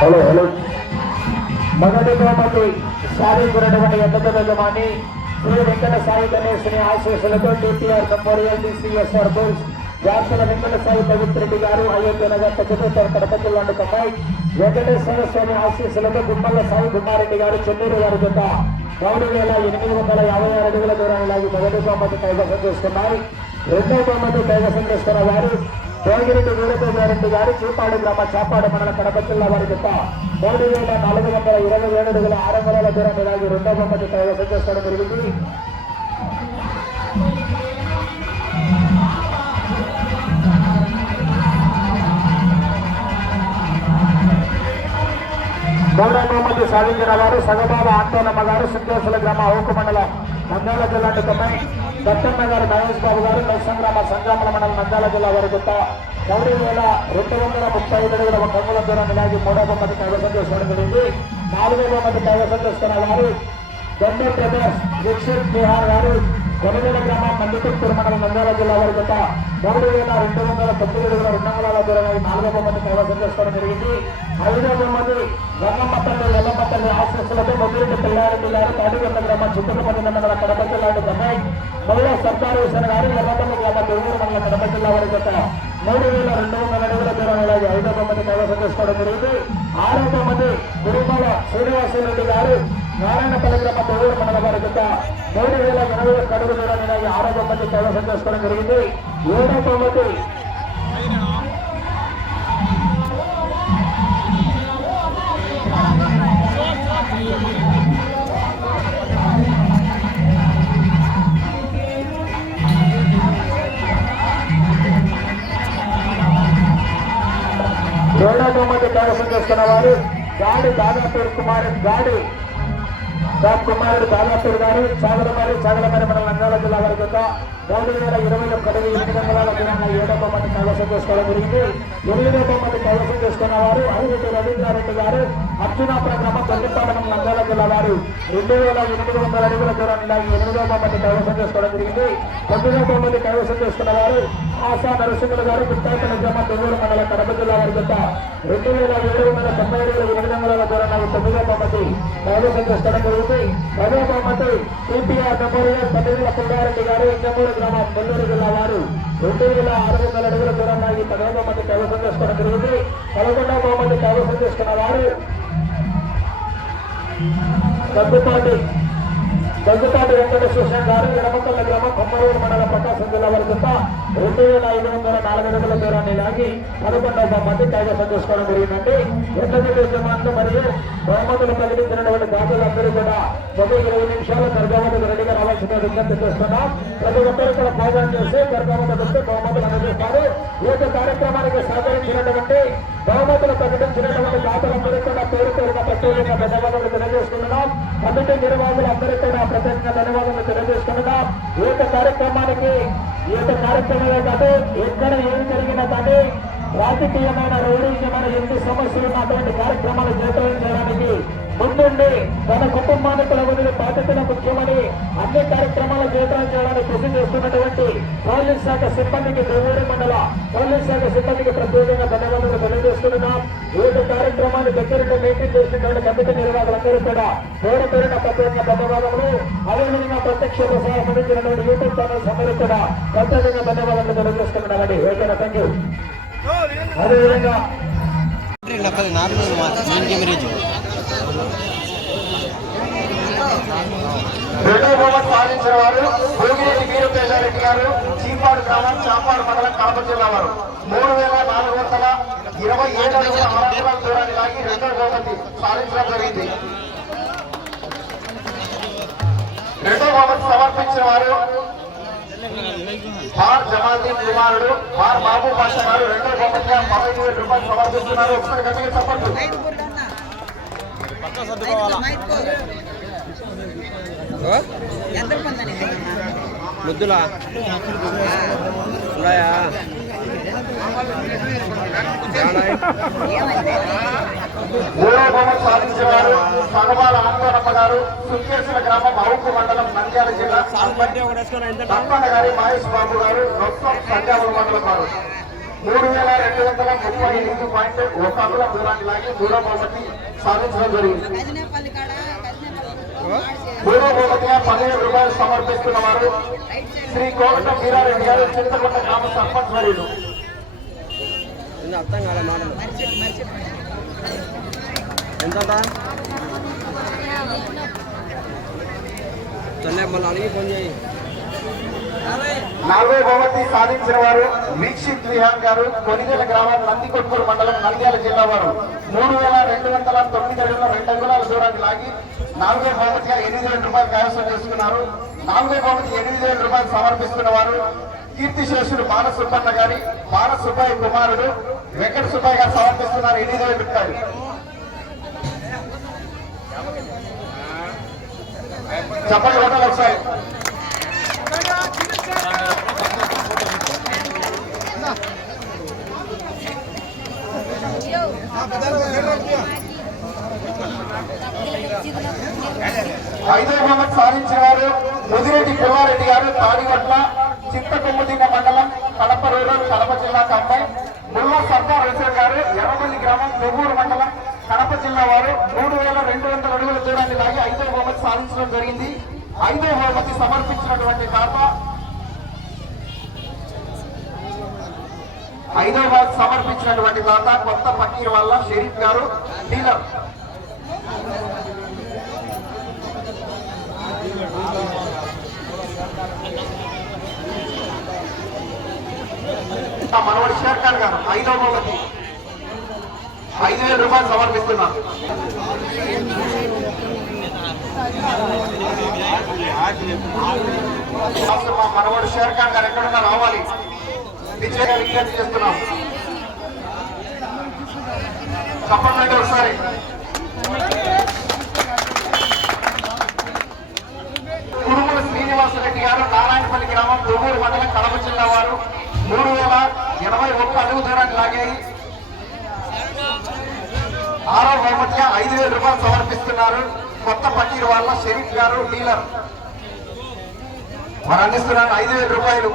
Hello hello మొదటి బహుమతి సాధించినటువంటి ఎంతక యజమాని శ్రీ వెంకట సాయి గణేశ్వరి ఆశీస్సులతో టీపీఆర్ మెమోరియల్ డిసిఎస్ఆర్ బోల్స్ జాతర వెంకట సాయి పవిత్ర రెడ్డి గారు అయోధ్య నగర్ పెద్దపేట కడప జిల్లా కమ్మాయి వెంకటేశ్వర స్వామి ఆశీస్సులతో గుమ్మల్ల సాయి గుమ్మారెడ్డి గారు చెన్నూరు గారి జత 3,856 అడుగుల దూరాన్ని లాగి మొదటి బహుమతి కైవసం చేసుకున్నారు. రెండవ బహుమతి కైవసం చేసుకున్న వారు భోగిరెడ్డి వీరభద్రారెడ్డి గారు చీపాడు గ్రామ చాపాడు మండల కడప జిల్లా వారి జత 3,427 అడుగుల 600 దూరాన్ని లాగి రెండవ బహుమతి కైవసం చేసుకోవడం జరిగింది. మూడవ బహుమతి సాధించిన వారు సగబాల ఆందోళనమ్మ గారు సింగేశ్వర గ్రామ ఓకు మండలం నంద్యాల జిల్లా కమ్మాయి దత్తన్న గారు మహేష్ బాబు గారు నరసంగ్రామ సంగ్రామల మండలం నంద్యాల జిల్లా వారి జత 3,235 అడుగుల 1 అంగుళం దూరాన్ని లాగి మూడవ బహుమతి కైవసం చేసుకోవడం జరిగింది. నాలుగవ బహుమతి కైవసం చేసుకున్న వారు దొండ ప్రదేశ్ దీక్షిత్ బిహార్ గారు కొనగల గ్రామం మండిపూర్ మండలం నంద్యాల జిల్లా వారి జత 3,209 అడుగుల 2 అంగుళాల దూరాన్ని నాలుగవ బహుమతి కైవసం చేసుకోవడం జరిగింది. ఐదవ బహుమతి వెల్లమ్మతల్లి ఆశీస్సులతో మొదటి పిల్లారెడ్డి గారు తాడిగొండ గ్రామం చుట్టుపక్కల మండల కడప జిల్లా కమ్మాయి మహిళా సర్కారు హుసేన్ గారు ఎర్రపల్లి గ్రామ తెలుగు మండల కడప జిల్లా వారి జత 3,200 అడుగుల దూరాన్ని ఐదవ బహుమతి కైవసం చేసుకోవడం జరిగింది. ఆరవ బహుమతి గురుమల శ్రీనివాసరెడ్డి గారు నారాయణపల్లి గ్రామ తెలుగు మండల వారి జత 3,080 అడుగుల దూరాన్ని ఆరవ బహుమతి కైవసం చేసుకోవడం జరిగింది. ఏడవ బహుమతి కైవసం చేసుకున్న వారు గాడి దాదాపూర్ కుమారుడు దాదాపూర్ గారు చాగలమారి మండలం నంద్యాల జిల్లా వారి జత 3,021 అడుగుల 8 అంగుళాల దూరాన్ని ఏడవ బహుమతి కైవసం చేసుకోవడం జరిగింది. ఎనిమిదవ బహుమతి కైవసం చేసుకున్న వారు అరిరెడ్డి రవీంద్రారెడ్డి గారు అర్జునాపురం గ్రామం తొల్లిపాలెం నంద్యాల జిల్లా వారు 2,800 అడుగుల దూరాన్ని లాగి ఎనిమిదవ బహుమతి కైవసం చేసుకోవడం జరిగింది. 9వ బహుమతి కైవసం చేసుకున్న వారు ఆశా నరసింహులు గారు గుత్తాపల్లి గ్రామం తొల్లూరు మండల కడప జిల్లా వారి జత 2,790 అడుగుల 8 అంగుళాల దూరాన్ని 9వ బహుమతి కైవసం చేసుకోవడం జరిగింది. 10వ బహుమతి టీపీఆర్ మెమోరియల్ పల్లెల పుల్లారెడ్డి గారు ఇంజమూరు గ్రామం నెల్లూరు జిల్లా వారు 2,600 అడుగుల దూరాన్ని లాగి 10వ బహుమతి కైవసం చేసుకోవడం జరిగింది. 11వ బహుమతి కైవసం చేసుకున్న వారు దగ్గుపాటి వెంకటేశ్వర గారు ఎడమకల్ల గ్రామం కొమ్మరూరు మండల ప్రకాశం జిల్లా వారి జత 2,504 అడుగుల దూరాన్ని లాగి 11వ బహుమతి కైవసం చేసుకోవడం జరిగిందండి. ఎక్కడి యజమానులు మరియు బహుమతులు ప్రకటించినటువంటి దాతలందరూ కూడా 20 నిమిషాల గర్భవతులు రెడీగా రావాల్సిన విజ్ఞప్తి చేస్తున్నాం. ప్రతి ఒక్కరు కూడా భోజనం చేసి గర్భవతులు వస్తే బహుమతులు అందజేస్తారు. ఈ యొక్క కార్యక్రమానికి సహకరించినటువంటి బహుమతులు ప్రకటించినటువంటి దాతలందరూ కూడా పేరు పేరుగా ప్రత్యేకంగా ధన్యవాదాలు తెలియజేస్తున్నాం. కమిటీ నిర్వాహకులందరూ కూడా ప్రత్యేకంగా ధన్యవాదాలు తెలియజేస్తున్నాం. ఈ యొక్క కార్యక్రమానికి కాదు ఎక్కడ ఏమి జరిగినా కానీ రాజకీయమైన రౌడీయమైన ఎన్ని సమస్యలు ఉన్నటువంటి కార్యక్రమాలు చేయడానికి ముందుండి తన కుటుంబానికి వదిలి బాధ్యతను ముఖ్యమని అన్ని కార్యక్రమాలు చేయడానికి కృషి చేస్తున్నటువంటి పోలీస్ శాఖ సిబ్బందికి దేవూరు మండల పోలీస్ శాఖ సిబ్బందికి ప్రత్యేకంగా ధన్యవాదాలు తెలియజేస్తున్నాం. ఈ కార్యక్రమాన్ని దగ్గరగా మెయింటైన్ చేసినటువంటి కమిటీ నిర్వాహకులందరూ కూడా పేరు పేరున ప్రత్యేకంగా ధన్యవాదాలు. అదేవిధంగా ప్రత్యక్ష ప్రసారం అందించినటువంటి యూట్యూబ్ ఛానల్స్ అందరూ కూడా ప్రత్యేకంగా ధన్యవాదాలు తెలియజేస్తున్నామండి. ఓకేనా, థ్యాంక్ యూ. అదేవిధంగా రెండవ బహుమతి సాధించిన వారు భోగిరెడ్డి వీరభద్రారెడ్డి గారు చీపాడు గ్రామం చాపాడు మండలం కడప జిల్లా వారు 3,427 అడుగుల 6 అంగుళాల దూరాన్ని లాగి రెండవ బహుమతి సాధించడం జరిగింది. రెండవ బహుమతి సమర్పించిన వారు బార్ జమాదీన్ కుమారుడు బార్ బాబు పాష గారు రెండవ బహుమతిగా 15,000 రూపాయలు సమర్పిస్తున్నారు. ఒకసారి గట్టిగా చెప్పండి. ముద్దులా మూడవ బహుమతి సాధించిన వారు సగబాల ఆందోళనమ్మ గారు సుంకేశ్వర గ్రామం అవుకు మండలం నంద్యాల జిల్లా. తప్పన్న గారి మహేష్ బాబు గారు మొత్తం సంజావుల మండలం వారు 3238.1 అంగుళం దూరాన్ని లాగి మూడో బహుమతి సాధించడం జరిగింది. మూడో బహుమతిగా 15 రూపాయలు సమర్పిస్తున్న వారు శ్రీ కోగటం వీరారెడ్డి గారు, చింతకొండ గ్రామ సర్పంచ్ వర్యులు. నాలుగో బహుమతి సాధించిన వారు వీక్షిత్ విహాన్ గారు, కొనిదేల గ్రామం, నందికొట్కూరు మండలం, నంద్యాల జిల్లా వారు 3209 అడుగుల 2 అంగుళాల దూరాన్ని లాగి నాలుగో బహుమతిగా 8000 రూపాయలు కైవసం చేసుకున్నారు. నాలుగో బహుమతి 8000 రూపాయలు సమర్పిస్తున్న వారు కీర్తిశేషుడు బాల సుబ్బన్న గారి, బాల సుబ్బయ్య కుమారుడు వెంకట సుబ్బయ్య గారు సమర్పిస్తున్నారు 8000 రూపాయలు. చెప్పండి హోటల్ ఒకసారి. ఐదో బహుమతి సాధించిన వారు ముదిరెడ్డి పుల్లారెడ్డి గారు, తాడిగట్ల, చింతకొమ్ముదిన్న మండలం, కడప రూరల్, కడప జిల్లాకు అమ్మాయి. ముల్లా సర్దార్ హుసేన్ గారు, ఎర్రమల్లి గ్రామం, కొవ్వూరు మండలం, కడప జిల్లా వారు 3200 అడుగుల దూరాన్ని లాగి ఐదో బహుమతి సాధించడం జరిగింది. ఐదో బహుమతి సమర్పించినటువంటి దాత కొత్త పక్కీర్ వల్ల షరీఫ్ గారు, డీలర్. మనవడి షేర్ ఖాన్ గారు ఐదో బహుమతి 5000 రూపాయలు సమర్పిస్తున్నారు. మా మనవడు షేర్ ఖాన్ గారు ఎక్కడున్నా రావాలి, విజ్ఞప్తి చేస్తున్నాం. తప్పకుండా ఒకసారి. కురుమల శ్రీనివాసరెడ్డి గారు, నారాయణపల్లి గ్రామం, కొవ్వూరు మండలం, కడప జిల్లా వారు 3081 అడుగు దూరాన్ని లాగాయి. ఆరో బహుమతిగా 5000 రూపాయలు సమర్పిస్తున్నారు. కొత్త పక్కీర్ వాళ్ళ షరీఫ్ గారు, డీలర్. వారు అందిస్తున్నారు 5000 రూపాయలు.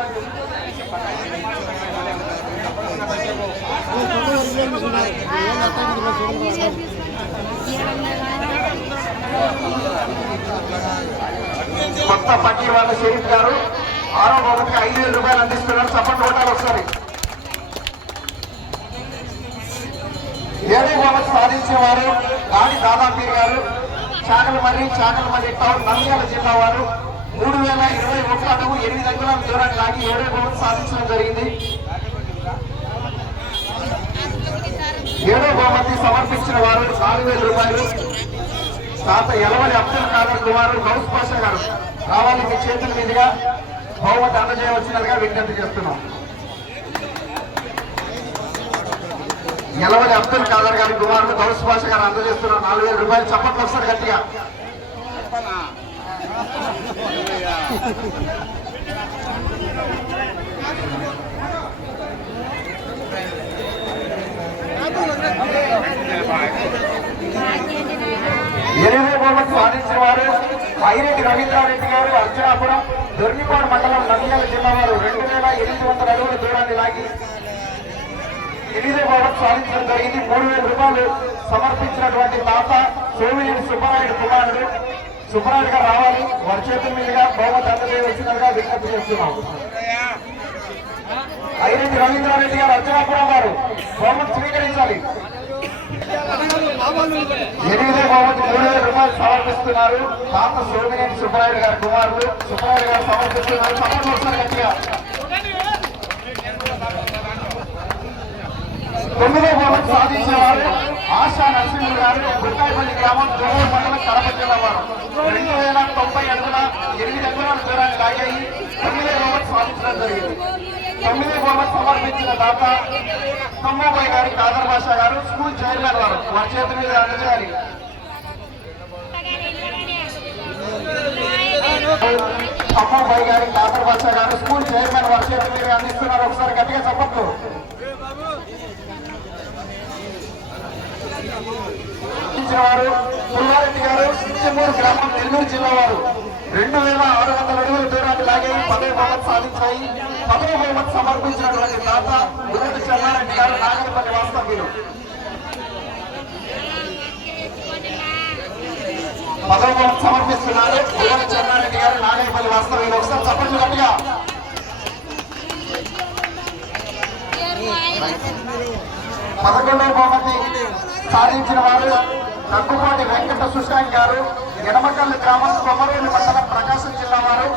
కొత్త పక్కీర్ వాళ్ళ షరీఫ్ గారు ఆరో బహుమతిగా 5000 రూపాయలు అందిస్తున్నారు. సపోర్ట్ హోటల్ ఒకసారి. ఏడో బహుమతి సాధించిన వారు గాడి దాదాపీర్ గారు, చాకలమర్రి టౌన్, నంద్యాల జిల్లా వారు 3021 అడుగు 8 అంగుళాల దూరాన్ని లాగి ఏడో బహుమతి సాధించడం జరిగింది. ఏడో బహుమతి సమర్పించిన వారు 4000 రూపాయలు. తాత ఎలవలి అబ్దుల్ ఖాదర్ కుమారు, గౌస్ పాషా గారు రావాలి, మీ చేతుల మీదుగా బహుమతి అందజేయవలసినదిగా విజ్ఞప్తి చేస్తున్నాం. ఎలవలి అబ్దుల్ ఖాదర్ గారి కుమారుడు గౌస్ పాషా గారు అందజేస్తున్నారు 4000 రూపాయలు. చప్పట్లు వస్తారు గట్టిగా. ఎనిమిదో బహుమతి సాధించిన వారు ఐరెడ్డి రవీంద్రారెడ్డి గారు, అర్జునాపురం, దొర్నిపాడు మండలం, నంద్యాల జిల్లా వారు 2800 అడుగుల దూరాన్ని లాగి 8వ బహుమతి సాధించడం జరిగింది. 3000 రూపాయలు సమర్పించినటువంటి తాత సోమినేని సుబ్బరాయుడు కుమారుడు సుబ్బరాయుడు గారు రావాలి, వారి చేతుల మీదుగా బహుమతి అందజేయవలసినదిగా విజ్ఞప్తి చేస్తున్నాం. ఐరెడ్డి రవీంద్రారెడ్డి గారు, అర్జునాపురం వారు బహుమతి స్వీకరించాలి. 8వ బహుమతి 3000 రూపాయలు సమర్పిస్తున్నారు. తాత సోమినేని సుబ్బరాయుడు గారి కుమారుడు సుబ్బరాయుడు గారు సమర్పిస్తున్నారు. సమర్పిస్తున్నారు గట్టిగా. 9వ బహుమతి సాధించిన వారు ఆశా నరసింహులు గారు, గుర్తాయిపల్లి గ్రామం, కొవ్వూరు మండలం, కడప జిల్లా వారు 2090 అడుగుల 8 అంగుళాల దూరాన్ని లాగాయి 9వ బహుమతి సాధించడం జరిగింది. 9వ బహుమతి సమర్పించిన దాత తమ్మాబాయి గారి, కాదర్ భాష గారు, స్కూల్ చైర్మన్ వారు, వారి చేతుల మీద అందజేయాలి. తమ్మాబాయి గారి, కాదర్ భాష గారు, స్కూల్ చైర్మన్, వారి చేతుల మీద అందిస్తున్నారు. ఒకసారి గట్టిగా చెప్పట్లు. వారు పుల్లారెడ్డి గారు, సిచ్చమూరు గ్రామం, నెల్లూరు జిల్లా వారు 2600 అడుగుల దూరాన్ని లాగి 10వ బహుమతి సాధించాయి. 10వ బహుమతి సమర్పించినటువంటి దాత గురటి చెన్నారెడ్డి గారు, నాగరపల్లి వాస్తవ్యులు. 10వ బహుమతి సమర్పిస్తున్నారు గురటి చెన్నారెడ్డి గారు, నాగరపల్లి వాస్తవ్యులు. ఒకసారి చప్పట్లు గట్టిగా. 11వ బహుమతి సాధించిన వారు దగ్గుపాటి వెంకట సుశాంత్ గారు, ఎడమకల్లి గ్రామం, కొమరూరు మండలం, ప్రకాశం జిల్లా వారు.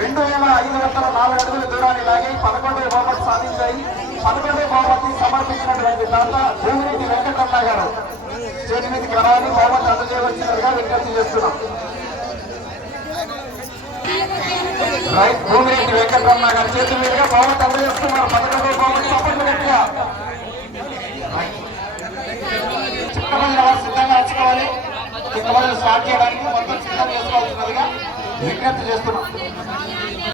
2504 అడుగుల దూరాన్ని లాగి 11వ బహుమతి సాధించాయి. 11వ బహుమతి సమర్పించినటువంటి దాత భూమిరెడ్డి వెంకటరమణ గారు. స్టేజ్ మీదకి రావాలని బహుమతి అందజేయవలసినదిగా విజ్ఞప్తి చేస్తున్నాం. రైట్, భూమిరెడ్డి వెంకటరమణ గారి చేతుల మీదుగా బహుమతి అందజేస్తున్నారు. 11వ బహుమతి సపోర్ట్ గట్టిగా. సిద్ధంగా వచ్చుకోవాలి. చిన్న స్టార్ట్ చేయడానికి మొత్తం సిద్ధం చేసుకోవాల్సినదిగా విజ్ఞప్తి చేస్తున్నాం.